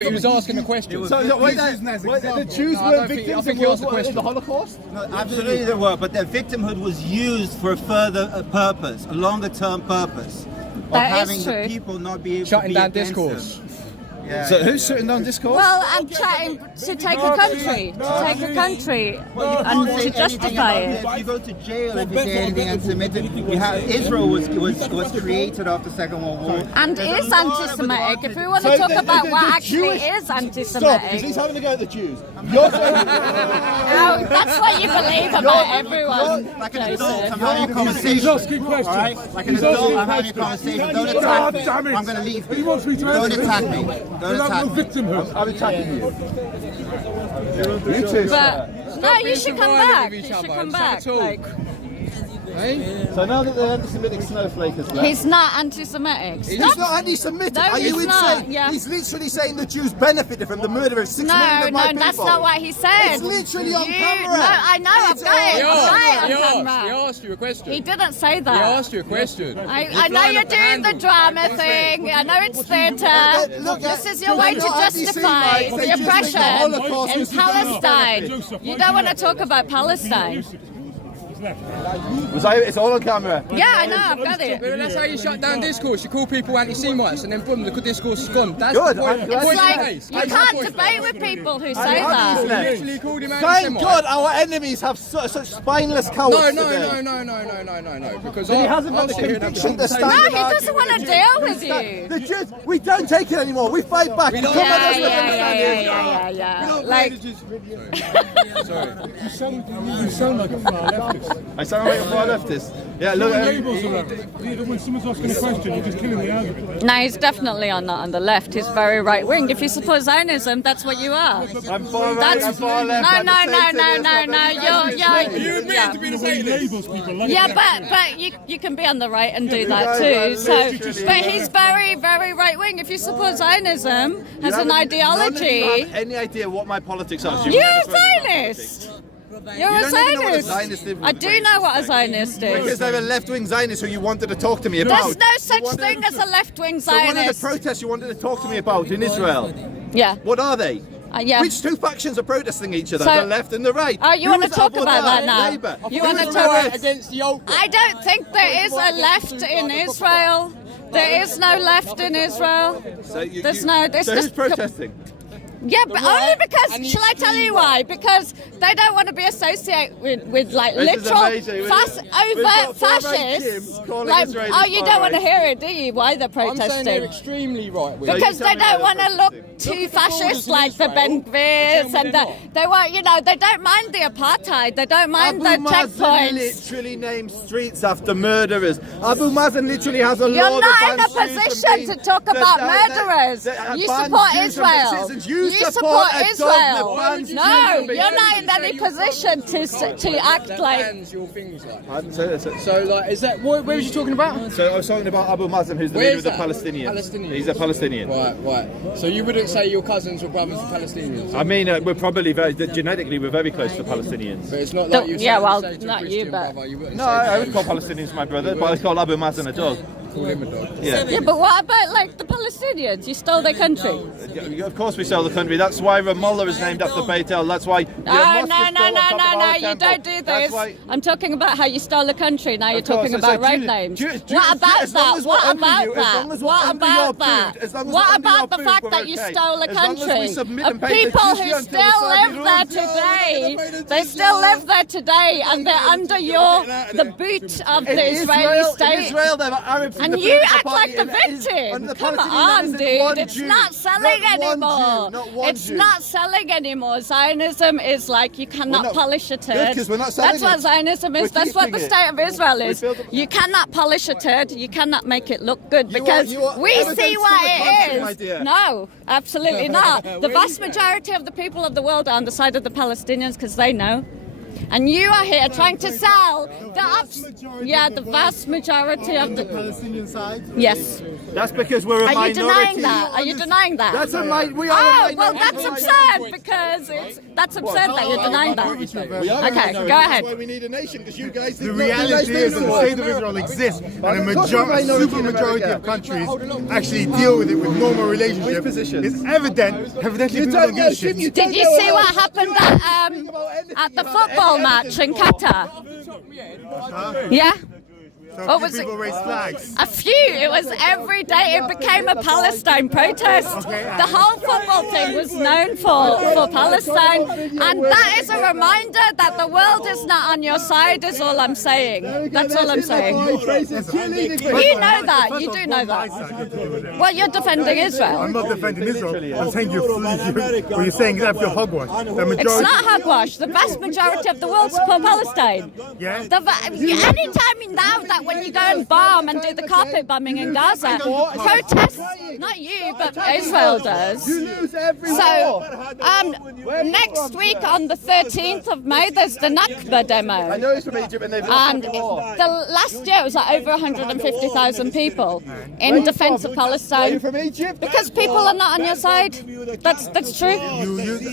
He was asking a question. The Jews were victims of the Holocaust? No, absolutely they were, but their victimhood was used for a further purpose, a longer-term purpose of having the people not be able shutting to be down against discourse. them. So who's shutting down discourse? Well, I'm trying to take a country, and to justify it. If you go to jail if you say anything anti-Semitic, Israel was created after the Second World War. And is anti-Semitic. If we want to talk about what actually is anti-Semitic. Because he's having a go at the Jews. You're saying... No, that's what you believe about everyone. Like an adult, I'm having a conversation. He's asking questions. Right? Like an adult, I'm having a conversation. Don't attack me. I'm going to leave. Don't attack me. Don't attack me. Victimhood. I'm attacking you. You too. But no, you should come back. You should come back. So now that the anti-Semitic snowflake has left... He's not anti-Semitic. He's not anti-Semitic. No, Are you he's not, insane? yeah. He's literally saying the Jews benefited from the murder of 6 million of my people. No, that's not what he said. It's literally on camera. No, I know, I've got it. He asked you a question. He didn't say that. He asked you a question. I know you're doing the drama thing. I know it's theatre. This is your way to justify the oppression in Palestine. You don't want to talk about Palestine. It's all on camera. Yeah, I know, I've got it. But that's how you shut down discourse. You call people anti-Semites and then boom, the discourse is gone. That's Good. the point. It's like, you can't debate with people who say that. You literally called him Thank anti-Semite. God our enemies have such spineless cowards. No. Because He hasn't got the conviction to stand. No, he doesn't want to deal with you. The Jews, we don't take it anymore. We fight back. We don't- Come at us with Yeah. Like, Sorry. You sound like a far leftist. I sound like a far leftist. Yeah, look at Labels around. When someone's asking a question, you're just killing the argument. no, he's definitely not on the left. He's very right wing. If you support Zionism, that's what you are. I'm far right, I'm far left. You admit to being a Zionist. But you can be on the right and do that too. So, but he's very, very right wing. If you support Zionism as an ideology, You have any idea what my politics are? you're a Zionist. You're a don't even know what a Zionist. Zionist is. I do know what a Zionist Because is. they're a left-wing Zionist who you wanted to talk to me about. There's no such thing as a left-wing So one of the Zionist. protests you wanted to talk to me about in Israel, Yeah. what are they? Yeah. Which two factions are protesting each other? So- the left and the right. Oh, you Who want to is talk Abu about that Dhabi? now? Labour. You Who want to is talk Riyadh? Against the old. I don't think there is a left in Israel. There is no left in Israel. So There's no. There's so who's just protesting? Yeah, but only because. Shall I tell you why? Because they don't want to be associated with like This is literal amazing. We've overt got far-right fascists. Kim calling Like, Israelis oh, you don't want to far-right. hear it, do you? Why they're I'm saying they're protesting? extremely right wing. Because you they tell me don't why want to they're look protesting. too Look at the borders fascist in like the Israel. Ben Gvirs Tell me and they're they want, they don't mind the apartheid. They don't mind the Abu Mazen checkpoints. literally names streets after murderers. Abu Mazen literally has a You're law not that in a bans Jews from position being- to talk about that murderers. bans You Jews support from being Israel. citizens. You support support a dogma Israel. bans Jews No, from being you're not in citizens. any position to act That like. bans your things like. So So like, is that where was you talking about? I was talking about Abu Mazen, who's the Where leader is of the that? Palestinians. Palestinian. He's a Palestinian. Right. So you wouldn't say your cousins were brothers of Palestinians? I mean, we're probably genetically we're very close to Palestinians. But it's not like you Yeah, well, say to a not Christian you, but- brother, you wouldn't No, say I would call Palestinians my brother, but I call Abu Mazen a dog. call him a dog. Yeah. Yeah, but what about like the Palestinians? You stole their country. Of course we sell the country. That's why Ramallah is named after Beit El. That's why. Oh, no, you don't do this. I'm talking about how you stole the country. Now you're talking about road names. What about that? What about that? What about that? What about the fact that you stole the country? Of people who still live there today, they still live there today, and they're under the boot of the Israeli state. Israel, they're Arabs. And you act like the victim. Come on, dude. It's not selling anymore. It's not selling anymore. Zionism is like you cannot polish a turd. 'cause we're not selling That's what it. Zionism is. We're That's what the keeping state it. of Israel is. We build- You cannot polish a turd. You cannot make it look good You because are we evidence see to what the contrary, my it dear. is. No, absolutely not. The vast majority of the people of the world are on the side of the Palestinians because they know. And you are here trying to sell the vast majority of the Palestinian side? Yes. That's because we're a Are minority. you denying that? Are you denying that? That's we are a minority. well, that's absurd because that's absurd that you're denying that. Okay, go ahead. That's why we need a nation, because you guys. The reality is that the state of Israel exists, and a super majority of countries actually deal with it with normal relationships. It's evidently people don't give a shit. Did you see what happened at the football match in Qatar? Yeah? So people raise flags. A few. It was every day. It became a Palestine protest. The whole football team was known for Palestine. And that is a reminder that the world is not on your side, is all I'm saying. That's all I'm saying. You know that. You do know that. Well, you're defending Israel. I'm not defending Israel. I'm saying what you're saying is after hogwash. It's not hogwash. The vast majority of the world support Palestine. Yeah. Anytime now that when you go and bomb and do the carpet bombing in Gaza, protests, not you, but Israel does. You lose every So, war. next week on the 13th of May, there's the Nakba demo. I know it's from Egypt and they've And lost the war. the last year it was like over 150,000 people in defense of Are you Palestine. from Egypt? Because people are not on your side. That's true.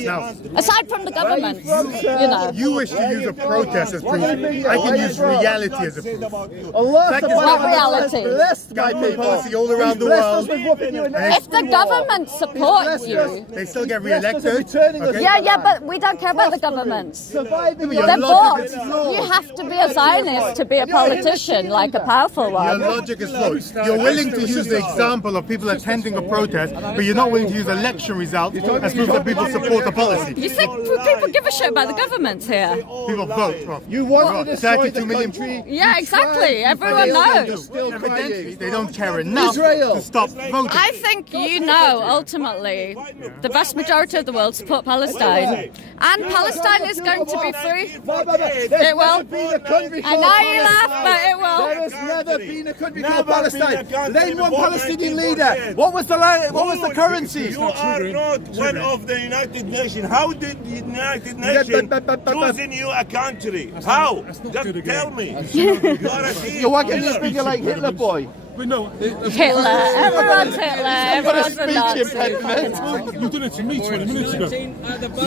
Now, Aside from the government, you know. you wish to use a protest as proof. I can use reality as a proof. Allah Fact is, What subhanahu wa ta'ala has reality? blessed my Government people. policy all around the Blessed world. us with whooping you in the If the government supports you, They still get Blessed us with re-elected. returning us. Okay? yeah, but we don't care about the government. Surviving Your They're logic bought. is flawed. You have to be a Zionist to be a politician, like a powerful Your one. logic is flawed. You're willing to use the example of people attending a protest, but you're not willing to use election results as proof that people support the policy. You think people give a shit about the government here? People vote. Well, You want to destroy 32 the million country. Yeah, exactly. Everyone knows. Still Evidently, crying. they don't care enough Israel. to stop voting. I think you know, ultimately, the vast majority of the world support Palestine. And Palestine is going to be free. It will. I know you laugh, but it will. There has never been a country called Palestine. Name one Palestinian leader. What was the currency? You are not one of the United Nations. How did the United Nations choosing you a country? How? Just tell me. You are a thief. Why can't you speak like Hitler, boy? But no, Hitler. Everyone's Hitler. Everyone's a Nazi. you did it to me 20 minutes ago.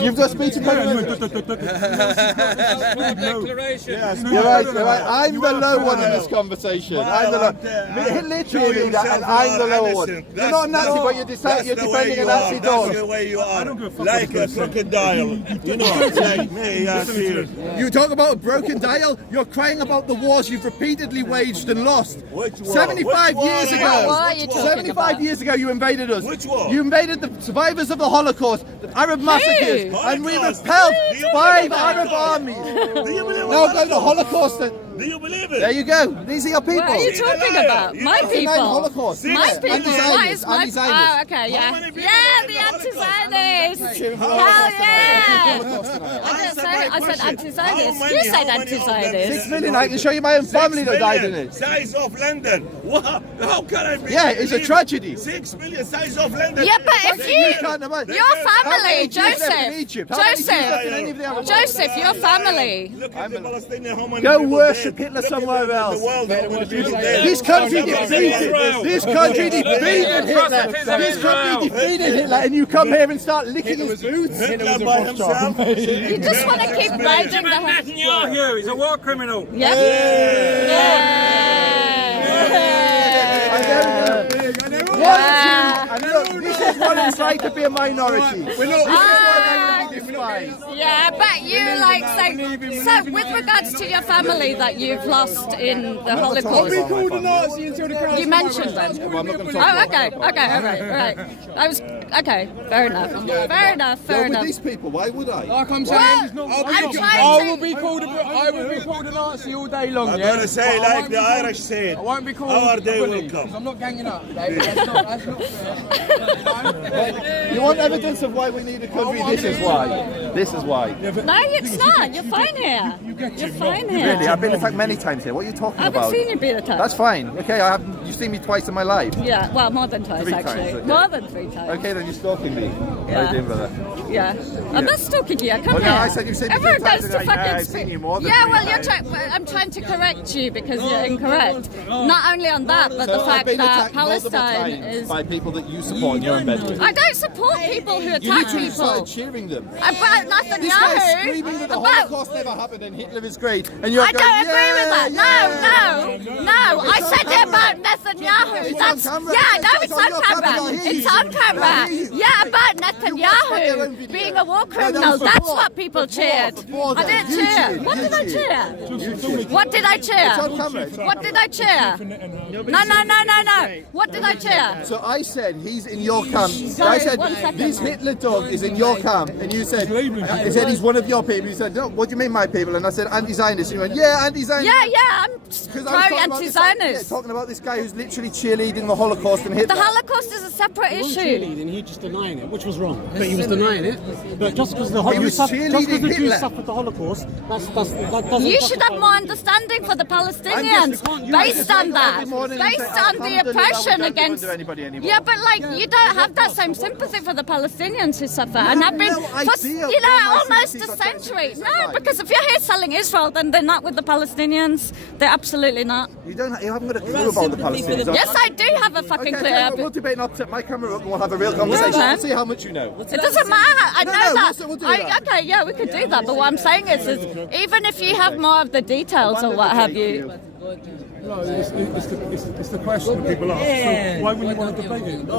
You've got speech impediment. You're right. I'm the low one in this conversation. I'm the low. Hitler cheerleader, and I'm the lower one. You're not a Nazi, but you're defending a Nazi dog. That's the way you are. Like a crocodile. You know, like me. You talk about a broken dial. You're crying about the wars you've repeatedly waged and lost. Which war? 75 years Which ago. war? What are you talking 75 about? years ago, you invaded us. Which war? You invaded the survivors of the Holocaust, the Arab massacres, and we repelled Do you 5 believe that? Arab armies. Do you believe Now it? go to the Holocaust. Do you believe it? There you go. These are your people. What are you talking about? My people. Holocaust. My Yeah. people. Anti-Zionist, What is my? anti-Zionist. Oh, okay, yeah. many people Yeah, are the there? anti-Zionists. Hell yeah. I didn't say. I said anti-Zionist. You said anti-Zionist. 6 million. I can show you my own family that died in it. Size of London. What? How can I be? Yeah, it's a tragedy. 6 million size of London. Yeah, but if You can't imagine. your How family, many Jews left in Joseph, Egypt? How many Jews left in any of the Arab Joseph, your family. Look at the Palestinian, how many Go people worship dead. Hitler Look at somewhere the else. world, how many people dead. This country Talk about defeated. Israel. This country defeated Hitler. This country defeated Hitler, and you come here and start licking his boots. Hitler by himself. You just want to keep riding the whole. Netanyahu, he's a war criminal. Yeah. And look, this is what it's like to be a minority. This is why they would be despised. Yeah, but you like say so with regards to your family that you've lost in the Holocaust. You mentioned them. Oh, okay, all right. I was okay. Fair enough. Fair With enough. these people, why would I? Like I'm Well, saying, I'm trying I to- will be called a Nazi all day long. I'm yeah? gonna say But I like won't the be called- Irish said, I won't be called our day a will bully, come. 'cause I'm not ganging up, David. That's not fair. You want evidence of why we need a country? This is why. This is why. No, it's not. You're fine here. You're fine here. Really, I've been attacked many times here. What are you talking I haven't about? seen you being attacked. That's fine. Okay, You've seen me twice in my life. Yeah, well, more than twice, 3 actually. times, okay. More than 3 times. Okay, then you're stalking me. Yeah. How you doing, brother? Yeah. I'm not stalking you. Come Well, no, here. I said you've seen me 3 Everyone times goes to and I- fucking I've seen you more than Yeah, 3 well, times. I'm trying to correct you because you're incorrect. Not only on that, but So the I've fact been that attacked multiple Palestine times is. by people that you support and you're in bed with. I don't support people who You attack literally started people. cheering them. About This guy's Netanyahu. screaming that the About. Holocaust never happened and Hitler is great, and you're I going, don't agree with that. yeah. No. I It's said on it camera. about Netanyahu. It's on That's camera. yeah. No, It's it's on on your camera. camera. I hear It's you. on camera. I hear you. Yeah, about You watched their own Netanyahu video. being a war No, that criminal. was That's before. what people cheered. Before I that. didn't You cheer. cheered. What You did I cheered. cheer? cheered. What did I cheer? It's on camera. What did I cheer? No. What did I cheer? So I said he's in your camp. Sorry, I said 1 second. this Hitler dog is in your camp, and you said he's one of your people. You said no. What do you mean my people? And I said anti-Zionist. And you went yeah, anti-Zionist. Yeah, I'm 'Cause I was pro talking about this guy- anti-Zionist. talking about this guy who's literally cheerleading the Holocaust and Hitler. The Holocaust is a separate issue. Cheerleading, he just denying it, which was wrong. But he was denying it. But just because the He was cheerleading Jews Hitler. suffered the Holocaust, that doesn't. You should have justify more what he did. understanding for the I'm Palestinians just- you based just on wake up that, every morning and based say, on the "Alhamdulillah, we oppression don't against. do anybody anymore." Yeah, but like you don't have that same sympathy for the Palestinians who suffer, and have been no for idea. you know All my almost sympathies a are trying to century. No, justify. because if you're here selling Israel, then they're not with the Palestinians. They're absolutely not. You haven't got a clue about the Palestinians. Yes, I do have a fucking Okay, clue. we'll debate and I'll set my camera up and we'll have a real conversation. man. We'll see how much you know. It doesn't matter. I No, know no, that. we'll do that. Okay, yeah, we could do that. But what I'm saying is even if you have more of the details or what have you. No, it's the question that people ask. So why wouldn't you want to debate it?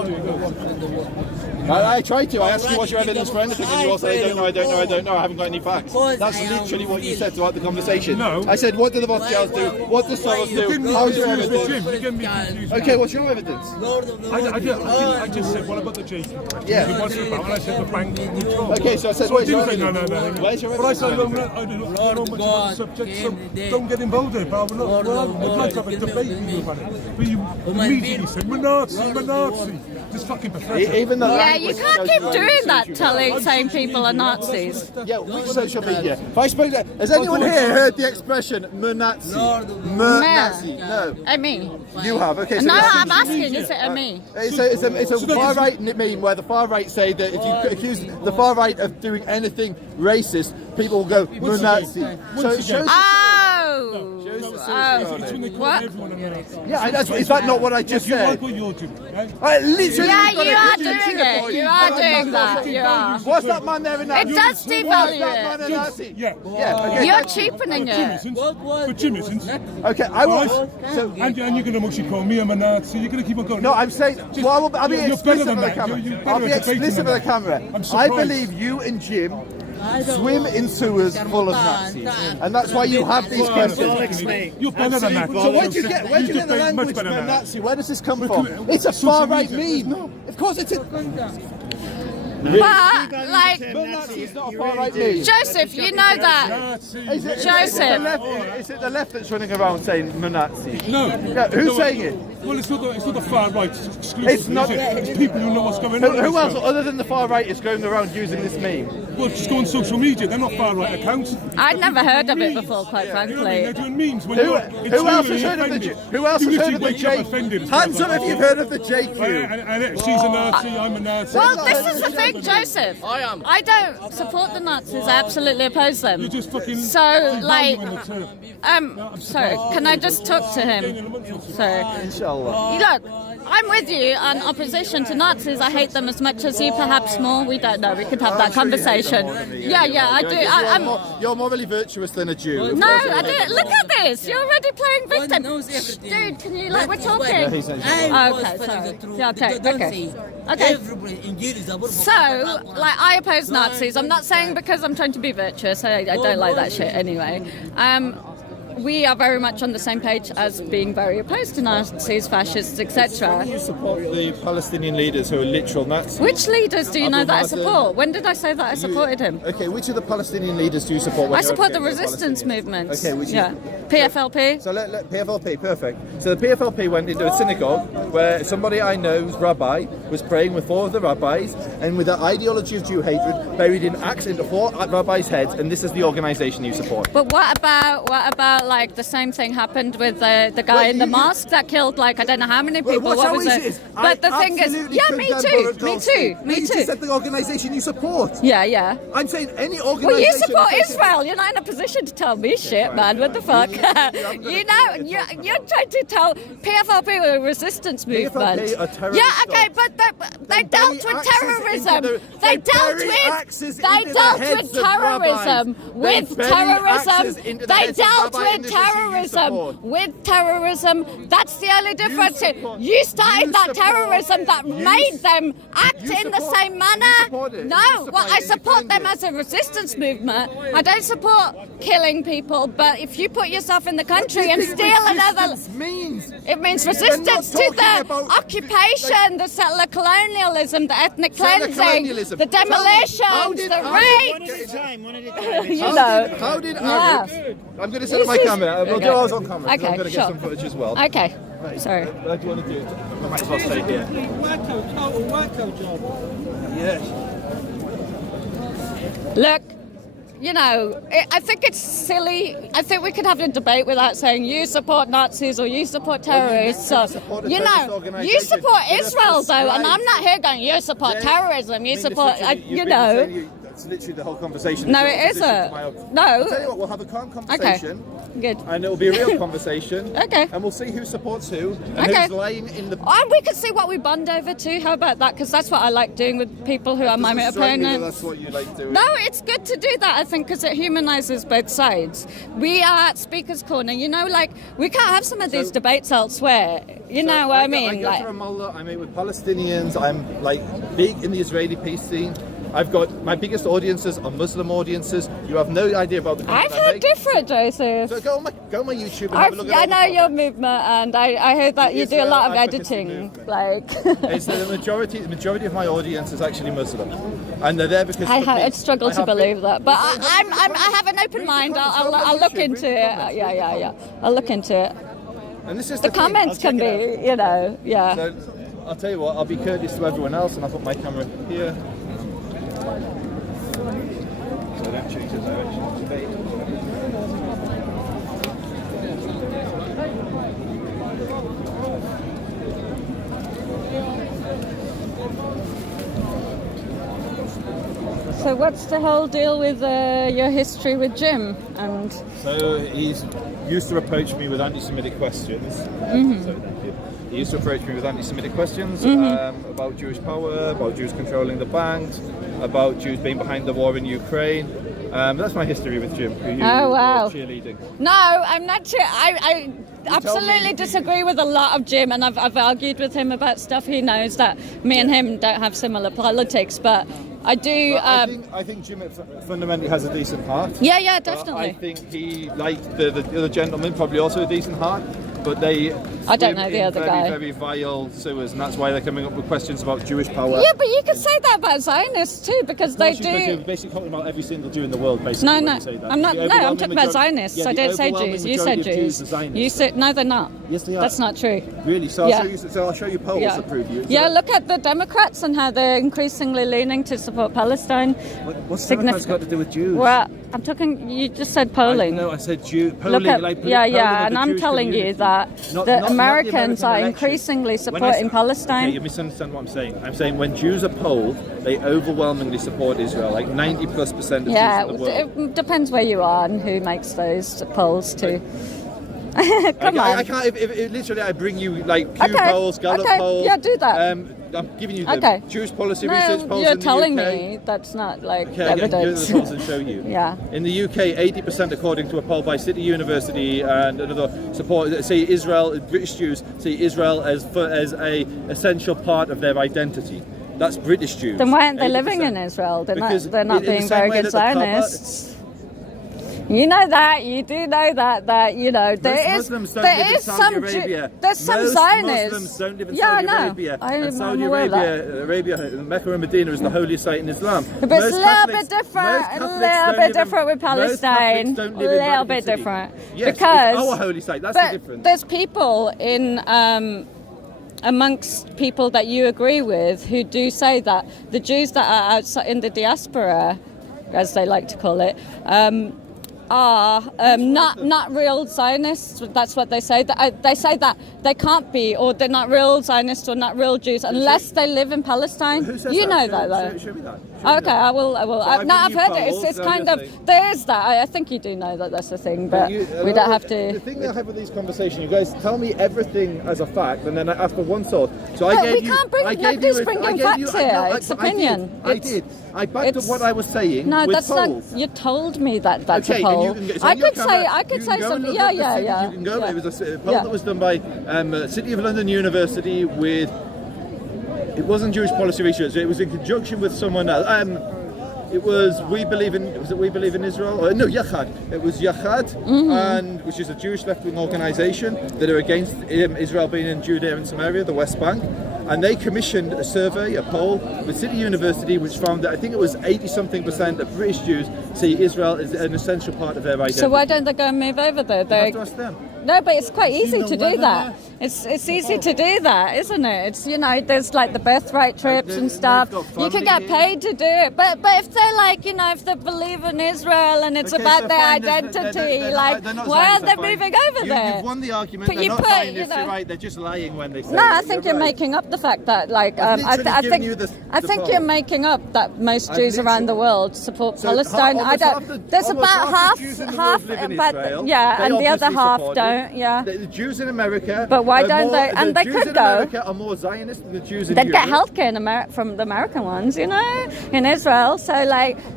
I tried to. I asked you what's your evidence for anything, and you all said, I don't know. I haven't got any facts. That's literally what you said throughout the conversation. No. I said, what do the Rothschilds do? What does Soros do? How's your evidence? You're getting me confused. Okay, what's your evidence? I just said, what about the JP? Yeah. What's it about? And I said, the bank control. Okay, so I said, So I where's your didn't say evidence? no. Where's your But I evidence? said, I don't know much about the subject, so don't get involved in it. But I'd like to have a debate with you about it. But you immediately said, we're Nazi. Just fucking pathetic. Even the Yeah, you language can't shows keep you doing understand that, you. saying people are Nazis. Yeah, which social media? If I spoke to, has anyone here heard the expression "Nazi"? Nazi. No. Me. You have. Okay. So No, yes. I'm asking, is it me? It's a far right meme where the far right say that if you accuse the far right of doing anything racist, people will go Nazi. So it shows. What? Yeah, is that not what I just You said? like what you're doing, right? I literally Yeah, got you a are picture doing here it. for You are doing that. You are. What's that man there in that? It does What's devalue that man it. a Nazi? Yeah. Yeah. Okay. You're cheapening Jim it. isn't. But Jim isn't. Okay. I will. Right? So. And you're going to mostly call me a Nazi. You're going to keep on going. No, I'm saying. Well, I'll be You're better explicit than for the that. camera. You're better I'll be at debating explicit than for the that. camera. I'm I surprised. believe you and Jim swim in sewers full of Nazis, and that's why you have these questions. You're better than that. So where'd you get the debate language much for better than that. Nazi? Where does this come from? It's a far right meme. Of course it's a. But, like, Nazi is not a far right meme. Joseph, you know that. Joseph. Is it the left that's running around saying Nazi? No. Yeah, who's saying it? Well, it's not the far right. Exclusively, It's not- is it? It's people who know what's going on. Who else other than the far right is going around using this meme? Well, just go on social media. They're not far right accounts. I'd never heard of it before, quite You know what I mean? frankly. They're doing memes. When Who else has heard of the Who else has heard of the J? Hands up if you've heard of the JQ. And she's a Nazi. I'm a Nazi. Well, this is the thing, Joseph. I don't support the Nazis. I absolutely oppose them. You just fucking So, like, devaluing sorry, can I just talk to him? Sorry. Inshallah. Look, I'm with you on opposition to Nazis. I hate them as much as you, perhaps more. We don't know. We could have that conversation. Yeah, I do. I'm. You're more really virtuous than a Jew. No, I didn't. Look at this. You're already playing victim. Dude, can you, like, we're talking. Okay, sorry. Yeah, okay. So, like, I oppose Nazis. I'm not saying because I'm trying to be virtuous. I don't like that shit anyway. We are very much on the same page as being very opposed to Nazis, fascists, etc. You support the Palestinian leaders who are literal Nazis. Which leaders do you know that I Abu Mazen. support? When did I say that I supported him? Okay, which of the Palestinian leaders do you support? when I you're support the advocating for resistance Palestinians? movements. Okay, which is- yeah. PFLP. So let PFLP, perfect. So the PFLP went into a synagogue where somebody I know's rabbi was praying with 4 of the rabbis, and with the ideology of Jew hatred buried in axe into 4 rabbis' heads, and this is the organisation you support. But what about like the same thing happened with the guy in the mask that killed like I don't know how many people. What was it? But the thing is, yeah, me too. You just said the organisation you support. Yeah. I'm saying any organisation. Well, you support Israel. You're not in a position to tell me shit, man. What the fuck? You're trying to tell PFLP were a resistance movement. PFLP are terrorist yeah, okay, dogs. but they dealt with terrorism. They dealt with terrorism. They dealt with terrorism. With terrorism. That's the only difference. You started that terrorism that made them act in the same manner. No, well, I support them as a resistance movement. I don't support killing people, but if you put yourself in the country and steal another, it means resistance to the occupation, the settler colonialism, the ethnic cleansing, the demolitions, the rapes. You know. How did Arabs? I'm going to set up my camera. We'll do ours on camera. Okay, I'm going to get sure. some footage as well. Okay. Sorry. What do you want to do? I might as well stay here. Yes. Look, you know, I think it's silly. I think we could have a debate without saying you support Nazis or you support terrorists. So, you know, you support Israel though, and I'm not here going, you support terrorism, you support, you know. That's literally the whole conversation. No, it isn't. No. I'll tell you what, we'll have a calm conversation. Okay. Good. And it'll be a real conversation. Okay. And we'll see who supports who and okay. who's lying in the... And we could see what we bond over too. How about that? Because that's what I like doing with people who are my opponents. That's what you like doing. No, it's good to do that, I think, because it humanises both sides. We are at Speaker's Corner. You know, like, we can't have some of these debates elsewhere. You know what I mean? I go to Ramallah, I meet with Palestinians, I'm, like, big in the Israeli peace scene. I've got my biggest audiences are Muslim audiences. You have no idea about the content I've heard different, Joseph. So go on my YouTube and have a look at I know your movement, and I heard that you do a lot of editing. Like, it's the majority of my audience is actually Muslim, and they're there because I struggle to believe that, but I have an open mind. I'll look into it. Yeah. I'll look into it. And this is the comments can be, you know, yeah. So I'll tell you what. I'll be courteous to everyone else, and I'll put my camera here. So I don't change the direction of the debate. So what's the whole deal with your history with Jim? And so he's used to approach me with anti-Semitic questions. So thank you. He used to approach me with anti-Semitic questions about Jewish power, about Jews controlling the banks, about Jews being behind the war in Ukraine. That's my history with Jim. Oh wow! Cheerleading. No, I'm not. I absolutely disagree with a lot of Jim, and I've argued with him about stuff. He knows that me and him don't have similar politics, but I do. I think Jim fundamentally has a decent heart. Yeah, definitely. I think he, like the other gentleman, probably also a decent heart. But I don't know the other guy. Very vile sewers, and that's why they're coming up with questions about Jewish power. Yeah, but you could say that about Zionists too, because they do. You're basically talking about every single Jew in the world, basically. No, I'm not. No, I'm talking about Zionists. I didn't say Jews. You said Jews. You said no, they're not. Yes, they are. That's not true. Really? So I'll show you polls that prove you. Yeah, look at the Democrats and how they're increasingly leaning to support Palestine. What's Democrats got to do with Jews? Well, I'm talking. You just said polling. No, I said Jew. Polling. And I'm telling you that the Americans are increasingly supporting Palestine. Okay, you misunderstand what I'm saying. I'm saying when Jews are polled, they overwhelmingly support Israel, like 90+% of Jews in the world. It depends where you are and who makes those polls too. Come on. I can't. If literally, I bring you like Pew polls, Gallup polls. Yeah, do that. I'm giving you the Jewish policy research polls you're in the telling UK. me that's not like evidence. I'll evidence. the polls and show you. Yeah. In the UK, 80%, according to a poll by City University and another support, say Israel, British Jews see Israel as a essential part of their identity. That's British Jews. Then why aren't they living in Israel? They're not being very good Zionists. You know that, you do know that, you know, there's some Zionists. Muslims don't live in Saudi Arabia. And Saudi Arabia, Mecca and Medina is the holiest site in Islam. But it's a little bit different with Palestine. A little bit different. Yes, because it's our holy site, that's the difference. There's people amongst people that you agree with who do say that the Jews that are outside in the diaspora, as they like to call it, are not real Zionists. That's what they say. They say that they can't be, or they're not real Zionists or not real Jews unless they live in Palestine. Who says you know that? Though. Show me that. Okay, I will. I've heard it. It's kind of saying. there is that. I think you do know that that's the thing, but we don't have to. The thing I have with these conversations, you guys tell me everything as a fact, and then I ask for one source. So I gave we can't bring. Nobody's bringing facts here. It's opinion. I did. I backed up what I was saying. No, with that's polls. not. You told me that that's okay, a poll. I could say something. Yeah. You can go. It was a poll that was done by City of London University with. It wasn't Jewish policy research. It was in conjunction with someone else. It was We Believe in. Was it We Believe in Israel? No, Yachad. It was Yachad, and which is a Jewish left-wing organisation that are against Israel being in Judea and Samaria, the West Bank. And they commissioned a survey, a poll, with City University, which found that I think it was 80-something% of British Jews see Israel as an essential part of their identity. So why don't they go and move over there? You have to ask them. No, but it's quite easy to do that. It's easy to do that, isn't it? It's there's like the birthright trips and stuff. You can get paid to do it, but if they're like if they believe in Israel and it's about their identity, why aren't they moving over there? You've won the argument. But they're not Zionists, you're right. They're just lying when they say. No, I think you're making up the fact that I think you're making up that most Jews around the world support Palestine. There's about half, and the other half don't. Yeah. The Jews in America. But why don't they? And they could go. America are more Zionist than the Jews in They'd Europe. get healthcare from the American ones, in Israel. So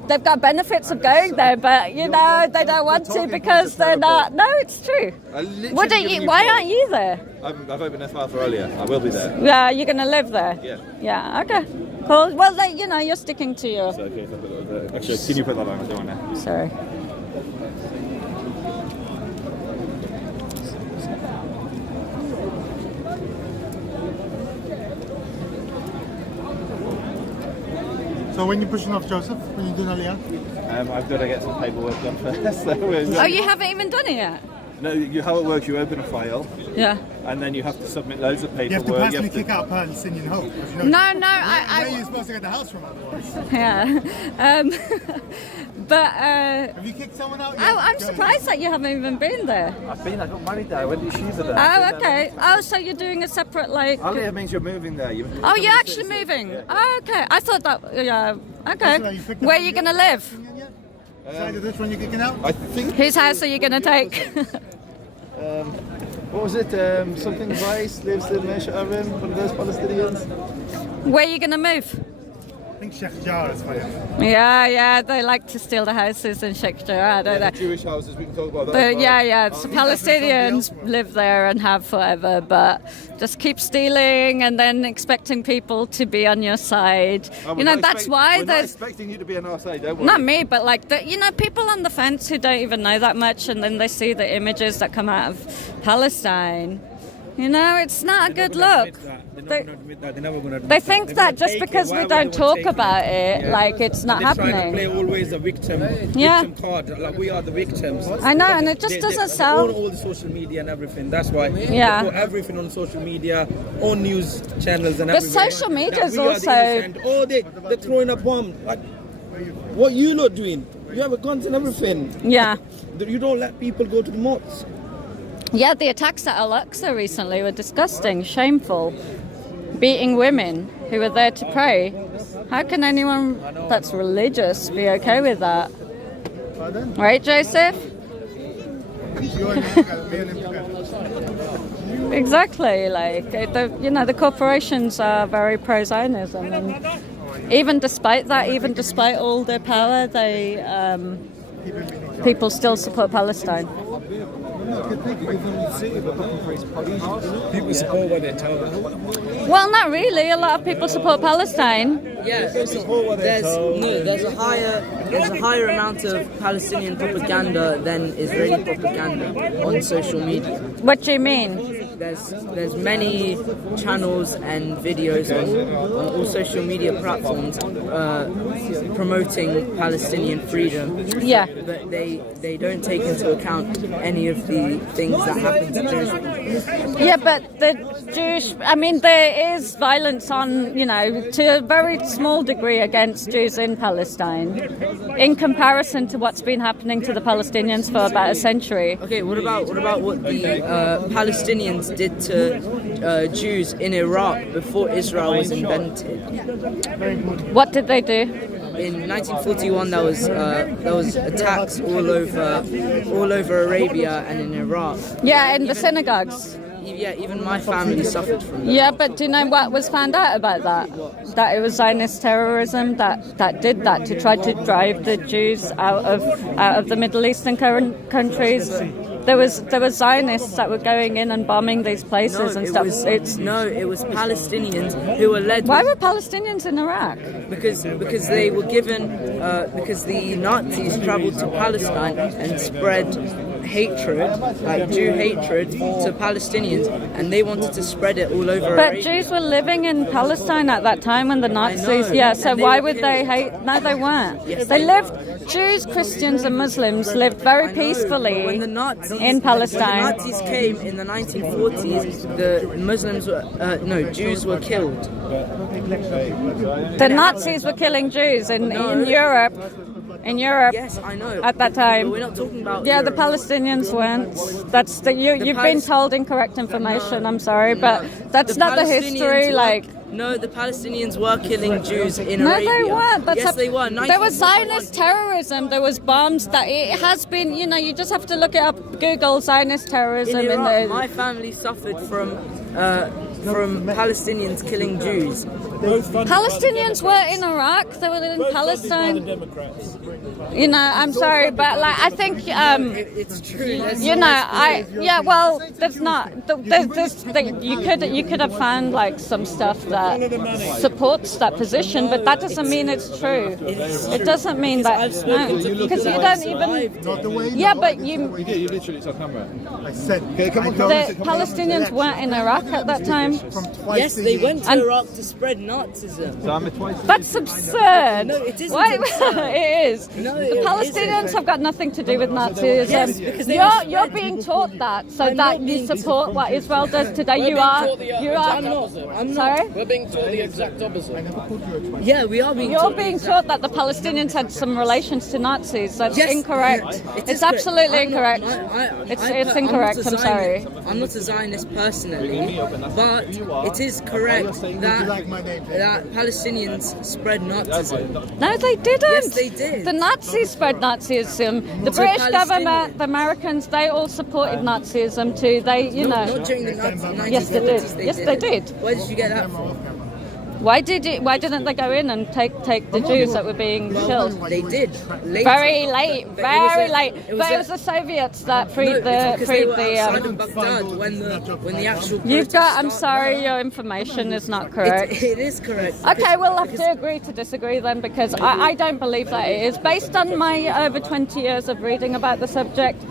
they've got benefits of going there, but they don't want to because they're not. No, it's true. Why aren't you there? I've opened this file for earlier. I will be there. Yeah, you're going to live there. Yeah. Yeah. Okay. Cool. Well, you're sticking to your. Okay. Actually, can you put that on? I don't want to. Sorry. So when you're pushing off, Joseph, when you're doing Aliyah? I've got to get some paperwork done first. Oh, you haven't even done it yet? No, how it works, you open a file. Yeah. And then you have to submit loads of paperwork. You have to personally kick out a Palestinian home. No, you're supposed to get the house from otherwise. Yeah. But have you kicked someone out yet? I'm surprised that you haven't even been there. I got married there. I went to Shiva there. Oh, okay. Oh, so you're doing a separate Aliyah means you're moving there. You're actually moving. Yeah. Oh, okay. I thought that. Yeah. Okay. Where are you going to live? This one you're kicking out? I think. Whose house are you going to take? What was it? Something Rice lives in Mesharim, one of those Palestinians. Where are you going to move? I think Sheikh Jarrah is fine. Yeah, they like to steal the houses in Sheikh Jarrah, don't they? Jewish houses, we can talk about that. So Palestinians live there and have forever, but just keep stealing and then expecting people to be on your side. That's why we're not expecting you to be on our side, don't we? Not me, but people on the fence who don't even know that much, and then they see the images that come out of Palestine. It's not a good look. They think that just because we don't talk about it, it's not happening. They play always a victim card, like we are the victims. I know, and it just doesn't sound. All the social media and everything. That's why they put everything on social media, on news channels and everything. But social media is also. They're throwing a bomb. Like, what you lot doing? You have guns and everything. Yeah. You don't let people go to the mosques. Yeah, the attacks at Al-Aqsa recently were disgusting, shameful. Beating women who were there to pray. How can anyone that's religious be okay with that? Right, Joseph? Exactly. The corporations are very pro-Zionism, and even despite that, even despite all their power, people still support Palestine. People support what they tell them. Well, not really. A lot of people support Palestine. Yeah, there's a higher amount of Palestinian propaganda than Israeli propaganda on social media. What do you mean? There's many channels and videos on all social media platforms promoting Palestinian freedom. Yeah. But they don't take into account any of the things that happen to Jews. Yeah, but the Jewish, I mean, there is violence on, to a very small degree against Jews in Palestine in comparison to what's been happening to the Palestinians for about a century. Okay, what about what the Palestinians did to Jews in Iraq before Israel was invented? What did they do? In 1941, there was attacks all over Arabia and in Iraq. Yeah, in the synagogues. Yeah, even my family suffered from that. Yeah, but do you know what was found out about that? That it was Zionist terrorism that did that to try to drive the Jews out of the Middle Eastern countries. There was Zionists that were going in and bombing these places and stuff. It was Palestinians who were led. Why were Palestinians in Iraq? Because they were given because the Nazis travelled to Palestine and spread hatred, like Jew hatred, to Palestinians, and they wanted to spread it all over. But Arabia. Jews were living in Palestine at that time when the Nazis. Yeah, so why would they hate? No, they weren't. Yes, they lived. Jews, Christians, and Muslims lived very peacefully when the Nazis, in Palestine. When the Nazis came in the 1940s, the Muslims were Jews were killed. The Nazis were killing Jews in Europe. In Europe, yes, I know. At that time, but we're not talking about. Yeah, Europe. The Palestinians weren't. That's you've been told incorrect information. I'm sorry, but that's not the history. No, the Palestinians were killing Jews in No, Arabia. they weren't. Yes, they were. There was Zionist terrorism. There was bombs. That it has been. You just have to look it up. Google Zionist terrorism. In Iraq, my family suffered from Palestinians killing Jews. Palestinians were in Iraq. They were in Palestine. I'm sorry, but I think it's true. Well, there's not. You could have found some stuff that supports that position, but that doesn't mean it's true. It doesn't mean that because you don't even. Yeah, but you. You literally saw camera. I said. The Palestinians weren't in Iraq at that time. Yes, they went to Iraq to spread Nazism. That's absurd. No, it isn't. It is. No, the Palestinians have got nothing to do with Nazism. Yes, because you're being taught that, so that you support what Israel does today. You are. I'm sorry. We're being taught the exact opposite. Yeah, we are being. You're being taught that the Palestinians had some relations to Nazis. That's incorrect. It's absolutely incorrect. It's incorrect. I'm sorry. I'm not a Zionist personally, but it is correct that Palestinians spread Nazism. No, they didn't. Yes, they did. The Nazis spread Nazism. The British government, the Americans, they all supported Nazism too. Not during the 1940s. Yes, they did. Yes, they did. Where did you get that from? Why didn't they go in and take the Jews that were being killed? They did. Later. Very late. It was the Soviets that freed Baghdad when the actual. I'm sorry, your information is not correct. It is correct. Okay, we'll have to agree to disagree then, because I don't believe that it is. Based on my over 20 years of reading about the subject,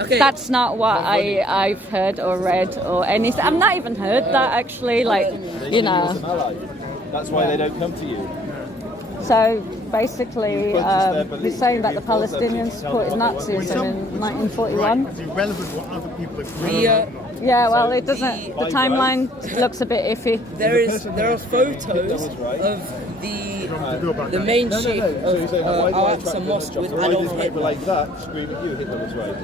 okay. That's not what I've heard or read or anything. I've not even heard that actually, That's why they don't come to you. So basically, he's saying that the Palestinians supported Nazism in 1941. It's irrelevant what other people agree. Yeah, well, it doesn't. The timeline looks a bit iffy. There are photos of the main sheikh of Al-Aqsa Mosque with Adolf Hitler. Like that, scream at you, Hitler was right.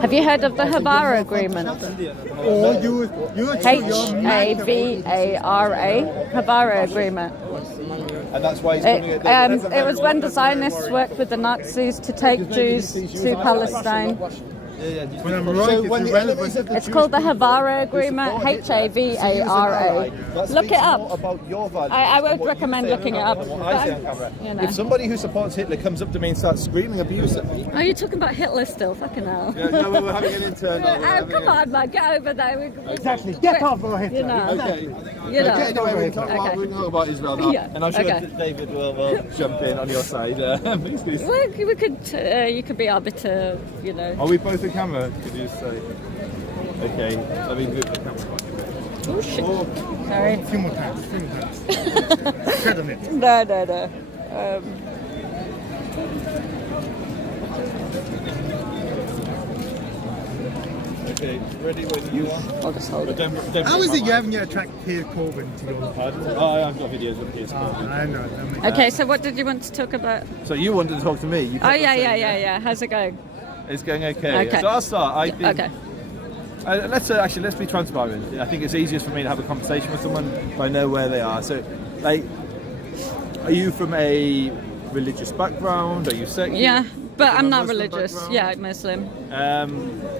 Have you heard of the Havara Agreement? Havara, Havara Agreement. And that's why he's coming at it was when the Zionists worked with the Nazis to take Jews to Palestine. When I'm right, it's irrelevant. It's called the Havara Agreement, Havara. Look it up. I would recommend looking it up. If somebody who supports Hitler comes up to me and starts screaming abuse at me... Are you talking about Hitler still? Fucking hell. Yeah, no, we're having an internal... Come on, man, get over there. Exactly, get off of Hitler. Okay. Anyway, we can talk about Israel now. Yeah. And I'm sure David will jump in on your side. Well, we could, you could be arbiter, Are we both on camera? Could you just say? Okay, let me move the camera back a bit. Oh shit. Sorry. A few more times. Tread on it. No. Okay, ready when you are. I'll just hold it. How is it you haven't yet attracted Piers Corbyn to your Oh, I've got videos of Piers Corbyn. I know. Okay, so what did you want to talk about? So you wanted to talk to me? You Oh, yeah. How's it going? It's going okay. Okay. So I'll start. Okay. Let's be transparent. I think it's easiest for me to have a conversation with someone if I know where they are. So, like, are you from a religious background? Are you secular? Yeah, but I'm not Muslim religious. background? Yeah, Muslim.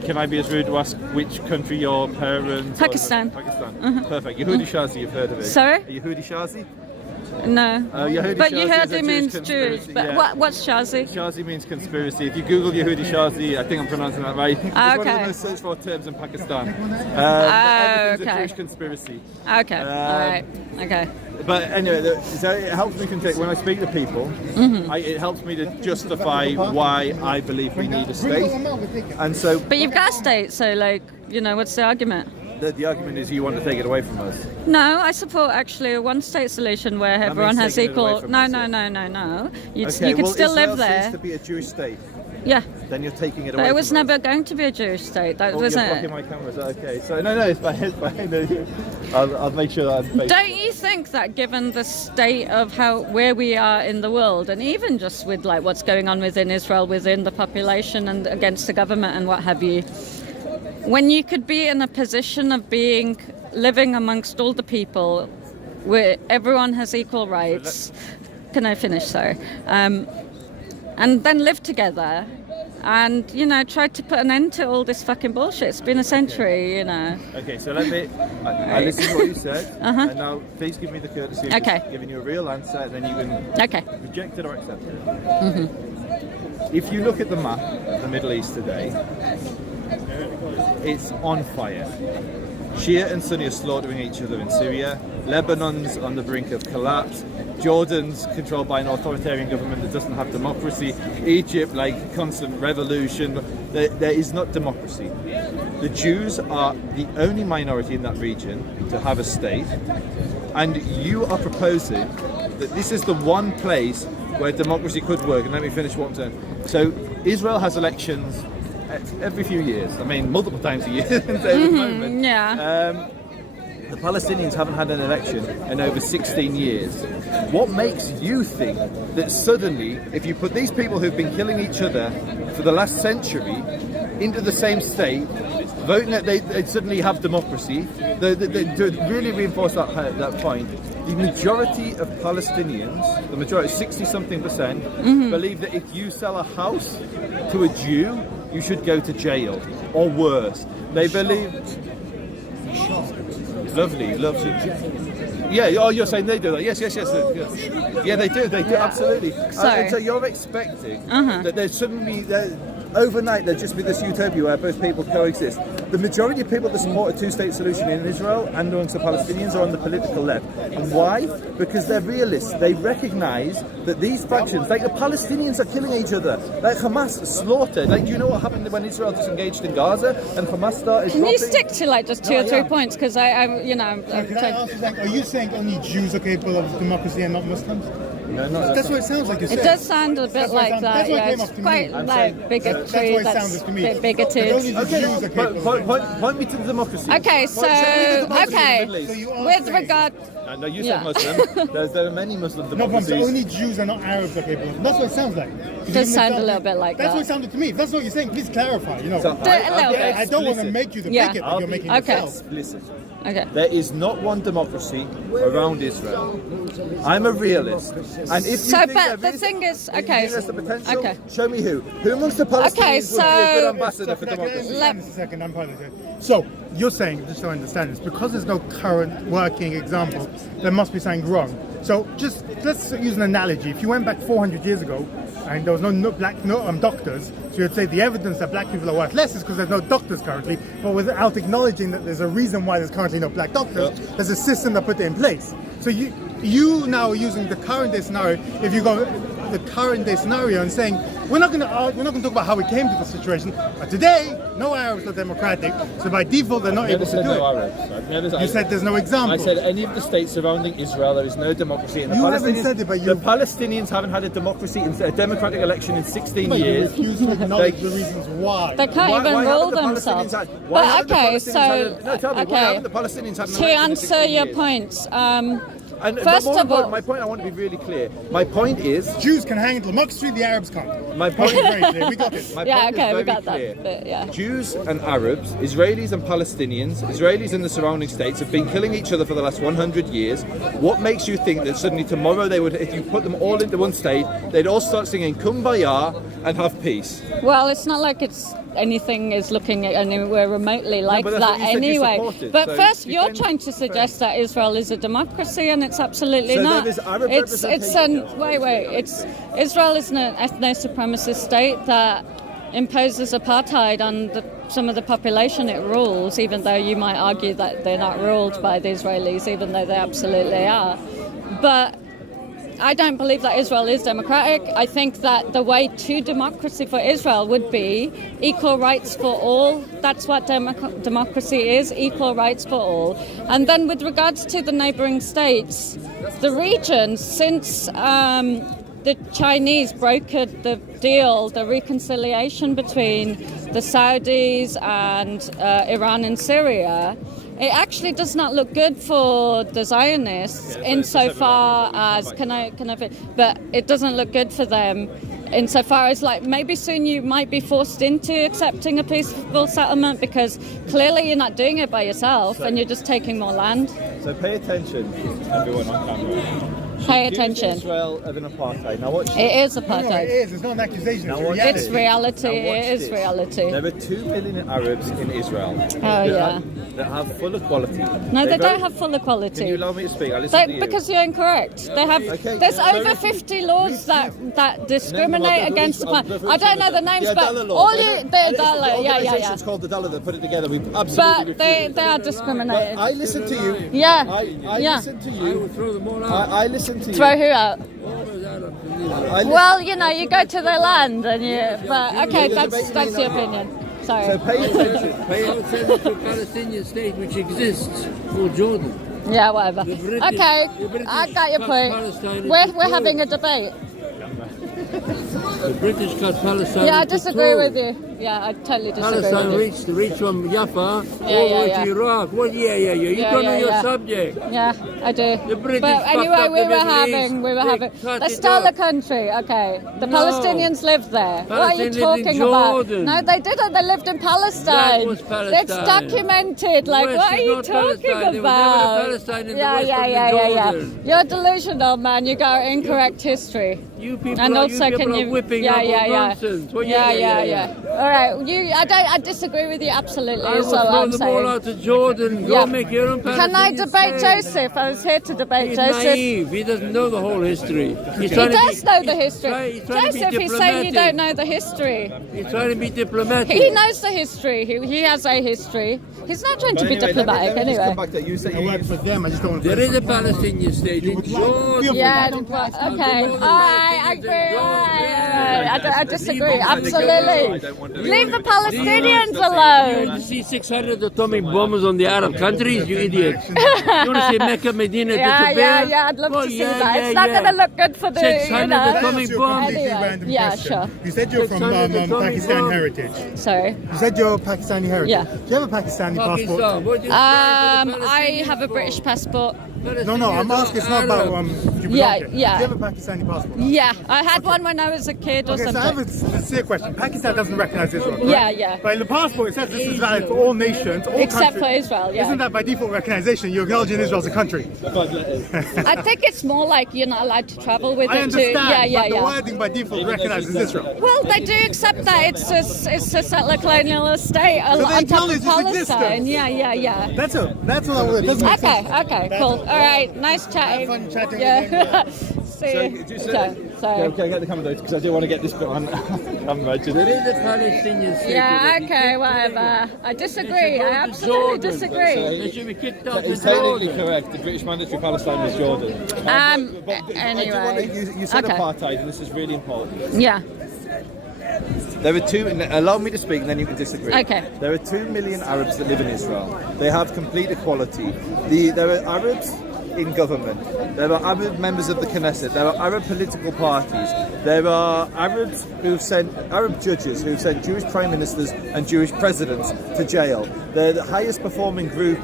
Can I be as rude to ask which country your parents? Pakistan. Pakistan. Perfect. Yehudi Shazi, you've heard of it? Sorry? Yehudi Shazi? No. Yehudi But Shazi is a Yehudi means conspiracy, Jews. But yeah. what's Shazi? Shazi means conspiracy. If you Google Yehudi Shazi, I think I'm pronouncing that right. It's one of the Okay. most searched for terms in Pakistan. Everything's a Okay. Jewish conspiracy. Okay. All right. Okay. But anyway, so it helps me when I speak to people. It helps me to justify why I believe we need a state. And so, But you've got a state, so like, what's the argument? the argument is you want to take it away from us. No, I support actually a one-state solution where everyone has taking it away equal. from No. You Okay, can well, still Israel live there. seems to be a Jewish state. Yeah. Then you're taking it away. But it was from us. never going to be a Jewish state. That Oh, wasn't you're it. blocking my cameras. Okay, so no, it's fine. It's fine. I'll make sure that I'm. Don't you think that given the state of where we are in the world, and even just with like what's going on within Israel, within the population and against the government and what have you, when you could be in a position of living amongst all the people where everyone has equal rights, can I finish, sorry, and then live together and, try to put an end to all this fucking bullshit. It's been a century, Okay, so let me. I listened to what you said, and now please give me the courtesy of just giving you a real answer, and then you can reject it or accept it. If you look at the map of the Middle East today, it's on fire. Shia and Sunni are slaughtering each other in Syria. Lebanon's on the brink of collapse. Jordan's controlled by an authoritarian government that doesn't have democracy. Egypt, like constant revolution. There is not democracy. The Jews are the only minority in that region to have a state. And you are proposing that this is the one place where democracy could work. And let me finish what I'm saying. So Israel has elections every few years. I mean, multiple times a year at the moment. Yeah. The Palestinians haven't had an election in over 16 years. What makes you think that suddenly, if you put these people who've been killing each other for the last century into the same state, voting that they suddenly have democracy, to really reinforce that point, the majority of Palestinians, the majority, 60-something%, believe that if you sell a house to a Jew, you should go to jail, or worse. They believe... Lovely. Yeah, oh, you're saying they do that. Yes. Yeah, they do, absolutely. So you're expecting that there's suddenly... overnight there'd just be this utopia where both people coexist. The majority of people that support a two-state solution in Israel and amongst the Palestinians are on the political left. And why? Because they're realists. They recognise that these factions, like the Palestinians are killing each other. Like Hamas slaughtered. Like, do you know what happened when Israel disengaged in Gaza and Hamas started Can you stick to like just two or three points? Because I'm Can I ask you something? Are you saying only Jews are capable of democracy and not Muslims? No, not That's what it sounds like you're saying. It does sound a bit like that. That's what Yeah, came it's up to quite me. like bigotry. That's what it That's sounded to me. a bit bigoted. Only the Jews are capable of point me to the democracy. Okay, so with regard. No, you said Muslim. There are many Muslim democracies. No, only Jews are not Arabs are capable of. That's what it sounds like. It does sound a little bit like that. That's what it sounded to me. If that's what you're saying, please clarify. Do it a little bit. I don't want to make you the bigot that you're making yourself. Explicit. Okay. There is not one democracy around Israel. I'm a realist, and if you think but the thing is, okay. there's the potential, Okay. show me who amongst the Palestinians would be a good ambassador for democracy. Just a second, I'm part of it. So you're saying, just so I understand this, because there's no current working example, there must be something wrong. So just let's use an analogy. If you went back 400 years ago and there was no black doctors, so you'd say the evidence that black people are worth less is because there's no doctors currently, but without acknowledging that there's a reason why there's currently no black doctors, there's a system that put it in place. So you now are using the current day scenario, if you go the current day scenario and saying we're not going to talk about how we came to the situation. But today, no Arabs are democratic, so by default they're not able to do it. You said there's no example. I said any of the states surrounding Israel, there is no democracy. And you haven't said it, but the Palestinians haven't had a democracy, a democratic election in 16 years. You refuse to acknowledge the reasons why. They can't even rule themselves. But okay, so to answer your points. First of all, my point, I want to be really clear. My point is, Jews can hang democracy, the Arabs can't. My point is very clear. We got it. My point is very clear. Jews and Arabs, Israelis and Palestinians, Israelis and the surrounding states have been killing each other for the last 100 years. What makes you think that suddenly tomorrow they would, if you put them all into one state, they'd all start singing Kumbaya and have peace? Well, it's not like anything is looking anywhere remotely like that anyway. But so first, you're trying to suggest that Israel is a democracy, and it's absolutely not. Israel is an ethno-supremacist state that imposes apartheid on some of the population it rules, even though you might argue that they're not ruled by the Israelis, even though they absolutely are. But I don't believe that Israel is democratic. I think that the way to democracy for Israel would be equal rights for all. That's what democracy is, equal rights for all. And then with regards to the neighboring states, the region, since the Chinese brokered the deal, the reconciliation between the Saudis and Iran and Syria, it actually does not look good for the Zionists insofar as but it doesn't look good for them insofar as maybe soon you might be forced into accepting a peaceful settlement because clearly you're not doing it by yourself and you're just taking more land. So pay attention, everyone on camera. Pay attention. Israel of an apartheid. Now watch. It is apartheid. No, it is. It's not an accusation. It's reality. It is reality. There are 2 million Arabs in Israel. That have full equality. No, they don't have full equality. Can you allow me to speak? I listen to you. Because you're incorrect. They have. There's over 50 laws that discriminate against the. I don't know the names, but all you. It's called the Dala that put it together. We absolutely. But they are discriminated. I listen to you. Yeah. I listen to you. I will throw them all out. I listen to you. Throw who out? Well, you go to their land and you. But okay, that's your opinion. Sorry. So pay attention. Send it to a Palestinian state which exists for Jordan. Yeah, whatever. Okay, I got your point. We're having a debate. The British cut Palestine. Yeah, I disagree with you. Yeah, I totally disagree Palestine with you. reached from Jaffa all the way to Iraq. What? You don't know your subject. Yeah, I do. The British but anyway, we were having. Let's start the country. Okay, the Palestinians lived there. What are you talking about? No, they didn't. They lived in Palestine. That was Palestine. It's documented. What are you talking about? You're delusional, man. You got incorrect history. You people and are, also you can you whipping up nonsense. All right, I disagree with you absolutely. I will throw them all out to Jordan. Go make your own Palestinian Can I debate state. Joseph? I was here to debate He's Joseph. Naive. He doesn't know the whole history. He does know the history. Joseph, he's saying you don't know the history. He's trying to be diplomatic. He knows the history. He has a history. He's not trying to be diplomatic anyway. I work for them. I just don't want to. There is a Palestinian state in Jordan. Yeah, okay. All right, I agree. All right. I disagree. Absolutely. Leave the Palestinians alone. You see 600 atomic bombs on the Arab countries, you idiots. You want to see Mecca, Medina, Yeah, I'd love to see that. It's not going to look good for the, 600 atomic bombs. Anyway, yeah, sure. You said you're from Pakistani heritage. Sorry? You said you're Pakistani heritage. Yeah. Do you have a Pakistani passport? I have a British passport. No, I'm asking. It's not about Yeah. Do you have a Pakistani passport? Yeah, I had one when I was a kid or something. So I have a sincere question. Pakistan doesn't recognize Israel, right? Yeah. But in the passport, it says this is valid for all nations, all except countries. for Israel, yeah. Isn't that by default recognition? You're acknowledging Israel as a country. I think it's more like you're not allowed to travel with I it. understand, but the wording by default recognizes Israel. Well, they do accept that it's a settler colonial state so on top of Palestine. Yeah. That's what I would. Okay, cool. All right, nice chatting. Fun chatting. Yeah. See you. Sorry. Okay, get the camera because I do want to get this bit on camera. There is a Palestinian state. Yeah, okay, whatever. I disagree. I absolutely disagree. They should be kicked out It's technically correct. The British mandatory Palestine was Jordan. Anyway. You said apartheid, and this is really important. Yeah. There are allow me to speak and then you can disagree. Okay. There are 2 million Arabs that live in Israel. They have complete equality. There are Arabs in government. There are Arab members of the Knesset. There are Arab political parties. There are Arab judges who've sent Jewish prime ministers and Jewish presidents to jail. They're the highest performing group,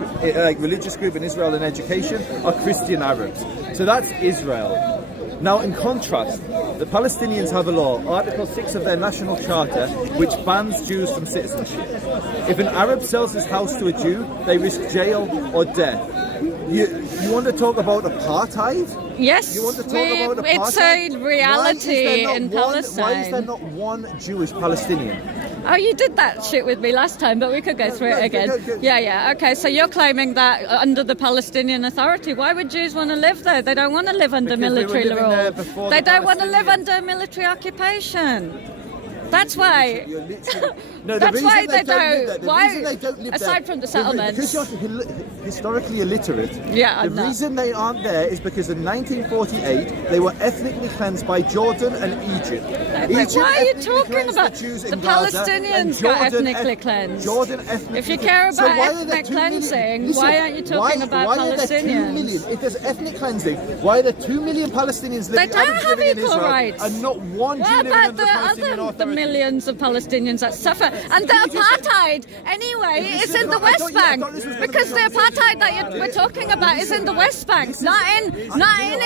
religious group in Israel in education, are Christian Arabs. So that's Israel. Now, in contrast, the Palestinians have a law, Article 6 of their national charter, which bans Jews from citizenship. If an Arab sells his house to a Jew, they risk jail or death. You want to talk about apartheid? Yes, you want to talk about apartheid? It's a reality in Palestine. Why is there not one Jewish Palestinian? Oh, you did that shit with me last time, but we could go through it again. Yeah. Okay, so you're claiming that under the Palestinian Authority, why would Jews want to live there? They don't want to live under military rule. They don't want to live under military occupation. That's why. That's why they don't. Why? Aside from the settlements. Because you're historically illiterate. Yeah, the reason they aren't there is because in 1948 they were ethnically cleansed by Jordan and Egypt. Why are you talking about the Palestinians got ethnically cleansed? Jordan ethnically. If you care about ethnic cleansing, why aren't you talking about Palestinians? If there's ethnic cleansing, why are there 2 million Palestinians living, they don't have equal rights, and not one Jew living under the Palestinian Authority? Millions of Palestinians that suffer, and the apartheid anyway is in the West Bank, because the apartheid that we're talking about is in the West Bank, not in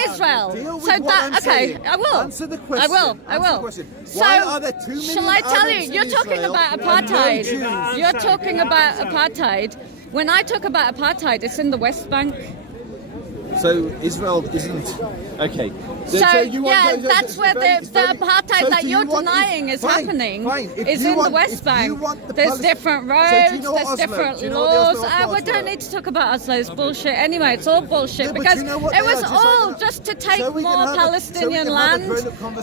Israel. So that I will answer the question. I will. So shall I tell you? You're talking about apartheid. You're talking about apartheid. When I talk about apartheid, it's in the West Bank. So Israel isn't okay. That's where the apartheid that you're denying is happening. Is in the West Bank. There's different roads, there's different laws. We don't need to talk about Oslo. It's bullshit. Anyway, it's all bullshit because it was all just to take more Palestinian land.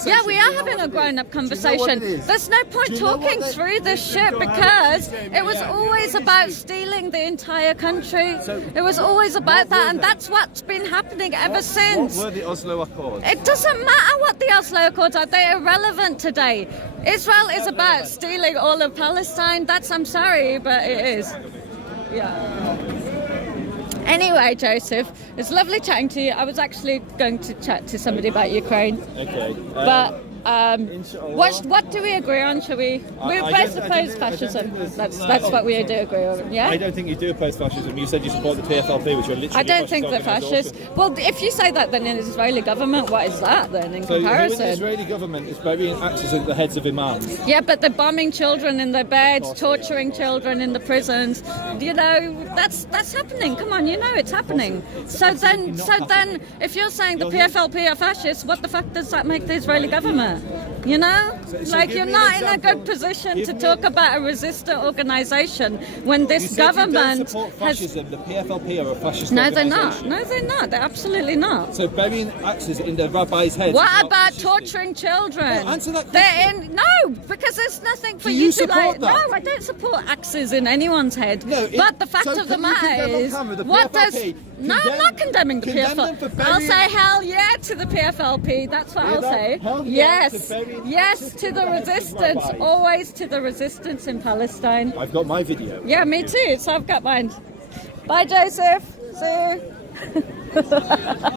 Yeah, we are having a grown-up conversation. There's no point talking through this shit because it was always about stealing the entire country. It was always about that, and that's what's been happening ever since. What were the Oslo Accords? It doesn't matter what the Oslo Accords are. They're irrelevant today. Israel is about stealing all of Palestine. I'm sorry, but it is. Yeah. Anyway, Joseph, it's lovely chatting to you. I was actually going to chat to somebody about Ukraine. Okay. But what do we agree on? Shall we? We both oppose fascism. That's what we do agree on. Yeah. I don't think you do oppose fascism. You said you support the PFLP, which are literally. I don't think they're fascist. Well, if you say that, then in the Israeli government, what is that then in comparison? The Israeli government is burying axes at the heads of imams. Yeah, but they're bombing children in their beds, torturing children in the prisons. You know, that's happening. Come on, you know it's happening. So then, if you're saying the PFLP are fascists, what the fuck does that make the Israeli government? You know, you're not in a good position to talk about a resistant organisation when this government has. Fascism. The PFLP are a fascist. No, they're not. No, they're not. They're absolutely not. So burying axes in the rabbis' heads. What about torturing children? Answer that question. No, because there's nothing for you to like. No, I don't support axes in anyone's head. No, but the fact of the matter is, what does? No, I'm not condemning the PFLP. I'll say hell yeah to the PFLP. That's what I'll say. Yes to the resistance. Always to the resistance in Palestine. I've got my video. Yeah, me too. So I've got mine. Bye, Joseph. See you.